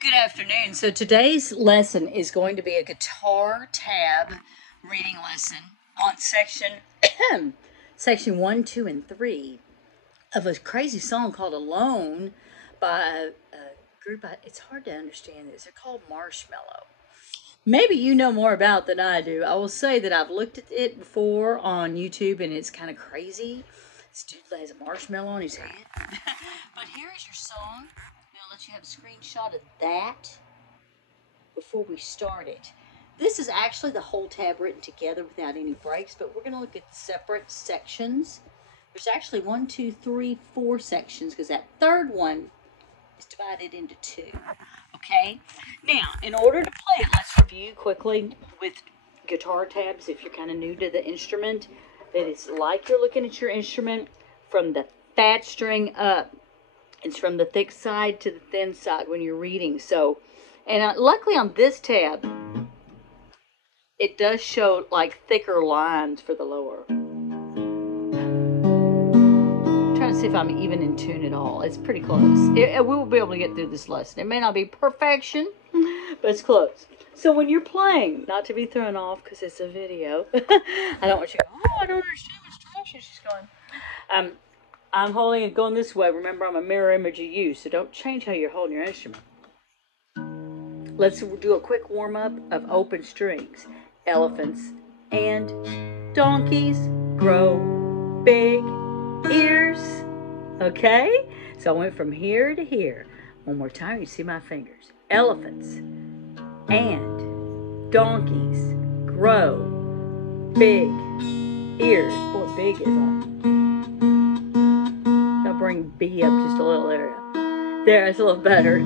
Good afternoon. So today's lesson is going to be a guitar tab reading lesson on section 1, 2, and 3 of a crazy song called Alone by a group. It's hard to understand this. They're called Marshmellow. Maybe you know more about it than I do. I will say that I've looked at it before on YouTube and it's kind of crazy. This dude has a marshmallow on his head. But here is your song. I'll let you have a screenshot of that before we start it. This is actually the whole tab written together without any breaks, but we're going to look at the separate sections. There's actually 1, 2, 3, 4 sections because that third one is divided into 2. Okay? Now, in order to play it, let's review quickly with guitar tabs if you're kind of new to the instrument. That it's like you're looking at your instrument from the fat string up. It's from the thick side to the thin side when you're reading. So, and luckily on this tab, it does show like thicker lines for the lower. I'm trying to see if I'm even in tune at all. It's pretty close. We will be able to get through this lesson. It may not be perfection, but it's close. So when you're playing, not to be thrown off because it's a video. I don't want you to go, oh, I don't understand which direction she's going. I'm holding it going this way. Remember, I'm a mirror image of you, so don't change how you're holding your instrument. Let's do a quick warm-up of open strings. Elephants and donkeys grow big ears. Okay? So I went from here to here. One more time, you see my fingers. Elephants and donkeys grow big ears. Boy, big is on. I'll bring B up just a little area. There, it's a little better.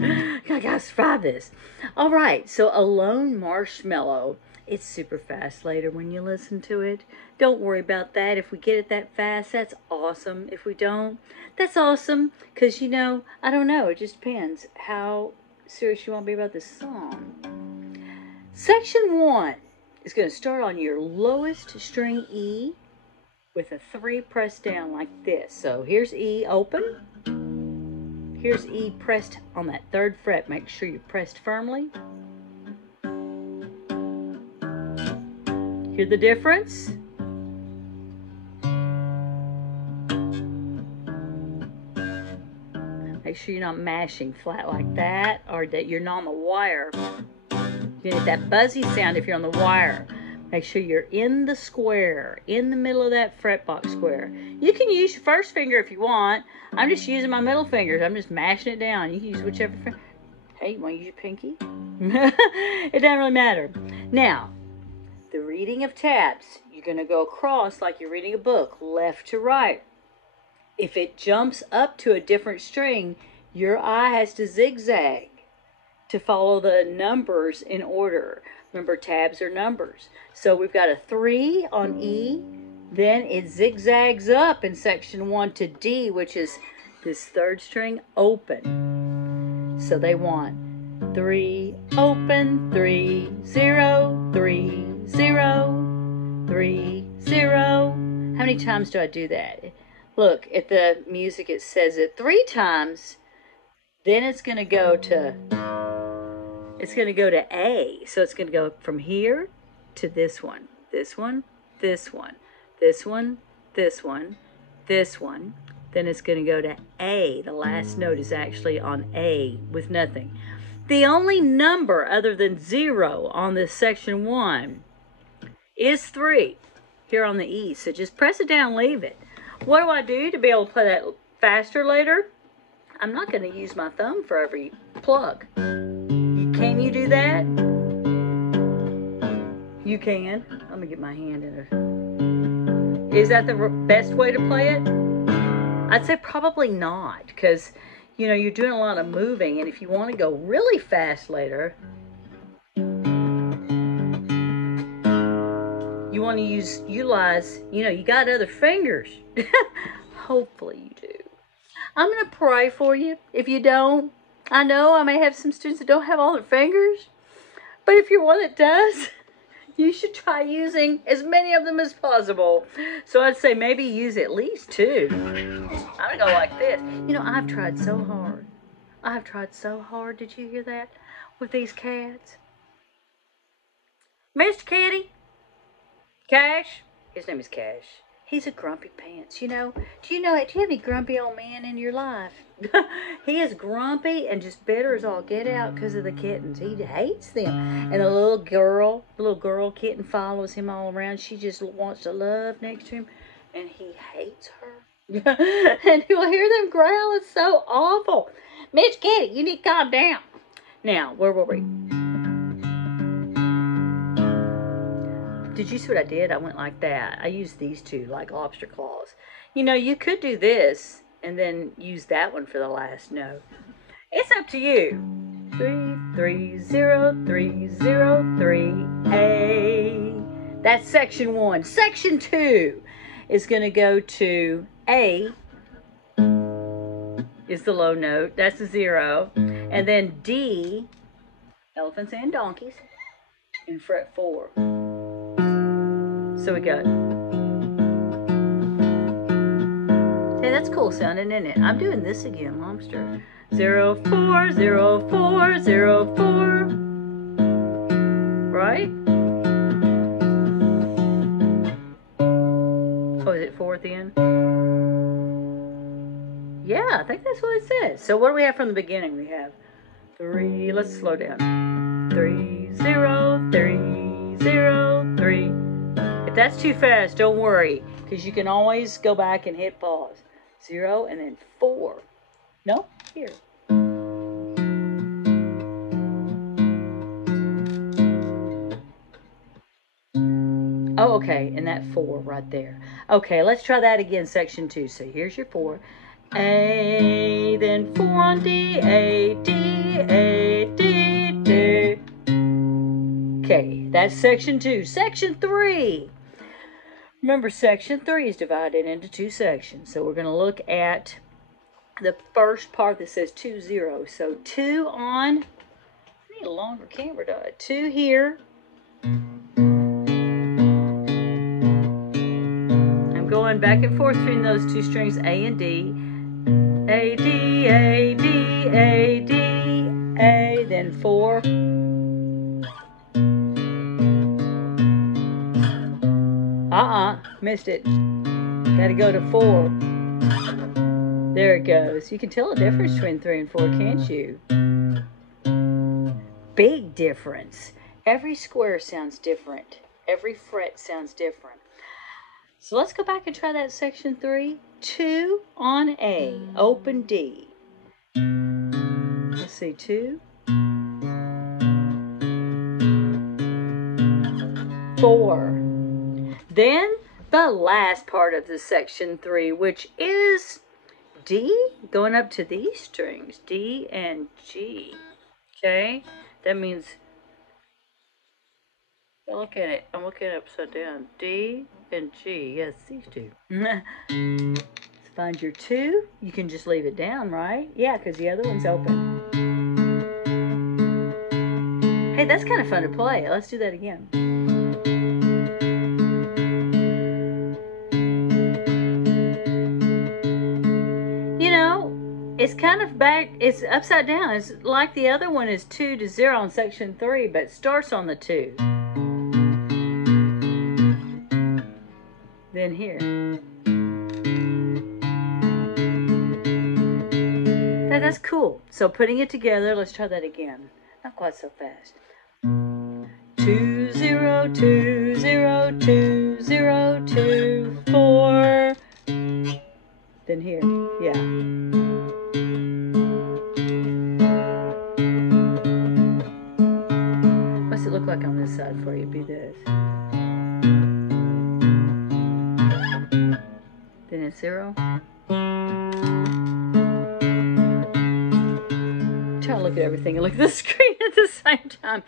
I gotta survive this. All right, so Alone Marshmellow. It's super fast later when you listen to it. Don't worry about that. If we get it that fast, that's awesome. If we don't, that's awesome. Because, you know, I don't know. It just depends how serious you want to be about this song. Section 1 is going to start on your lowest string E with a 3 pressed down like this. So here's E open. Here's E pressed on that 3rd fret. Make sure you're pressed firmly. Hear the difference? Make sure you're not mashing flat like that or that you're not on the wire. You get that buzzy sound if you're on the wire. Make sure you're in the square, in the middle of that fretbox square. You can use your first finger if you want. I'm just using my middle fingers. I'm just mashing it down. You can use whichever finger. Hey, you want to use your pinky? It doesn't really matter. Now, the reading of tabs, you're going to go across like you're reading a book, left to right. If it jumps up to a different string, your eye has to zigzag to follow the numbers in order. Remember, tabs are numbers. So we've got a 3 on E. Then it zigzags up in section 1 to D, which is this 3rd string open. So they want 3 open, 3 0, 3 0, 3 0. How many times do I do that? Look at the music. It says it 3 times. Then it's going to go to A. So it's going to go from here to this one, this one, this one, this one, this one, this one. Then it's going to go to A. The last note is actually on A with nothing. The only number other than 0 on this section 1 is 3 here on the E. So just press it down, leave it. What do I do to be able to play that faster later? I'm not going to use my thumb for every plug. Can you do that? You can. Let me get my hand in it. Is that the best way to play it? I'd say probably not, because, you know, you're doing a lot of moving, and if you want to go really fast later, you want to utilize, you know, you got other fingers. Hopefully you do. I'm going to pray for you. If you don't, I know I may have some students that don't have all their fingers, but if you're one that does, you should try using as many of them as possible. So I'd say maybe use at least 2. I'm going to go like this. You know, I've tried so hard. I've tried so hard. Did you hear that? With these cats. Mr. Kitty. Cash. His name is Cash. He's a grumpy pants, you know. Do you have any grumpy old man in your life? He is grumpy and just bitter as all get out because of the kittens. He hates them. And the little girl kitten follows him all around. She just wants to love next to him. And he hates her. And you'll hear them growl. It's so awful. Miss Kitty, you need to calm down. Now, where were we? Did you see what I did? I went like that. I used these two like lobster claws. You know, you could do this and then use that one for the last note. It's up to you. 3 3 0 3 0 3 A. That's section 1. Section 2 is going to go to A is the low note. That's the 0. And then D, elephants and donkeys, in fret 4. So we got. Hey, that's cool sounding, isn't it? I'm doing this again, lobster. 0 4 0 4 0 4. Right? Oh, is it 4 at the end? Yeah, I think that's what it says. So what do we have from the beginning? We have 3. Let's slow down. 3 0 3 0 3. If that's too fast, don't worry, because you can always go back and hit pause. 0 and then 4. No? Here. Oh, okay, and that 4 right there. Okay, let's try that again, section 2. So here's your 4. A, then 4 on D, A, D, A, D, D. Okay, that's section 2. Section 3. Remember, section 3 is divided into 2 sections. So we're going to look at the first part that says 2 0. So 2 on, I need a longer camera, don't I? 2 here. I'm going back and forth between those 2 strings, A and D. A, D, A, D, A, D, A, then 4. Missed it. Gotta go to 4. There it goes. You can tell the difference between 3 and 4, can't you? Big difference. Every square sounds different. Every fret sounds different. So let's go back and try that section 3. 2 on A, open D. Let's see, 2. 4. Then the last part of the section 3, which is D, going up to these strings, D and G. Okay, that means, look at it, I'm looking upside down. D and G, yes, these two. Let's find your 2. You can just leave it down, right? Yeah, because the other one's open. Hey, that's kind of fun to play. Let's do that again. It's kind of back, it's upside down. It's like the other one is 2 to 0 on section 3, but it starts on the 2. Then here. That's cool. So putting it together, let's try that again. Not quite so fast. 2 0 2 0 2 0 2 4. Then here, yeah. What's it look like on this side for you? Be this. Then it's 0. Try to look at everything and look at the screen at the same time.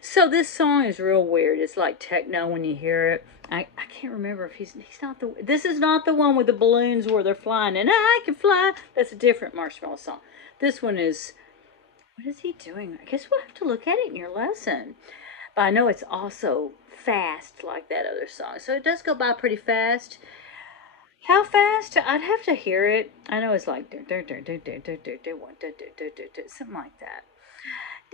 So this song is real weird. It's like techno when you hear it. I can't remember if he's not the, this is not the one with the balloons where they're flying and I can fly. That's a different Marshmellow song. This one is, what is he doing? I guess we'll have to look at it in your lesson. But I know it's also fast like that other song. So it does go by pretty fast. How fast? I'd have to hear it. I know it's like something like that.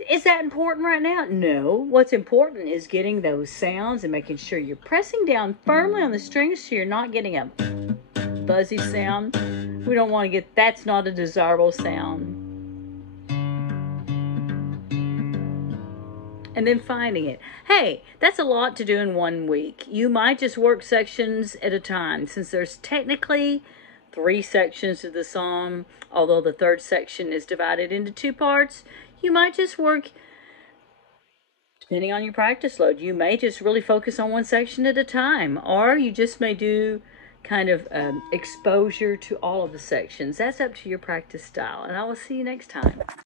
Is that important right now? No. What's important is getting those sounds and making sure you're pressing down firmly on the strings so you're not getting a buzzy sound. We don't want to get, that's not a desirable sound. And then finding it. Hey, that's a lot to do in 1 week. You might just work sections at a time, since there's technically 3 sections to the song, although the third section is divided into 2 parts. You might just work, depending on your practice load, you may just really focus on 1 section at a time, or you just may do kind of exposure to all of the sections. That's up to your practice style, and I will see you next time.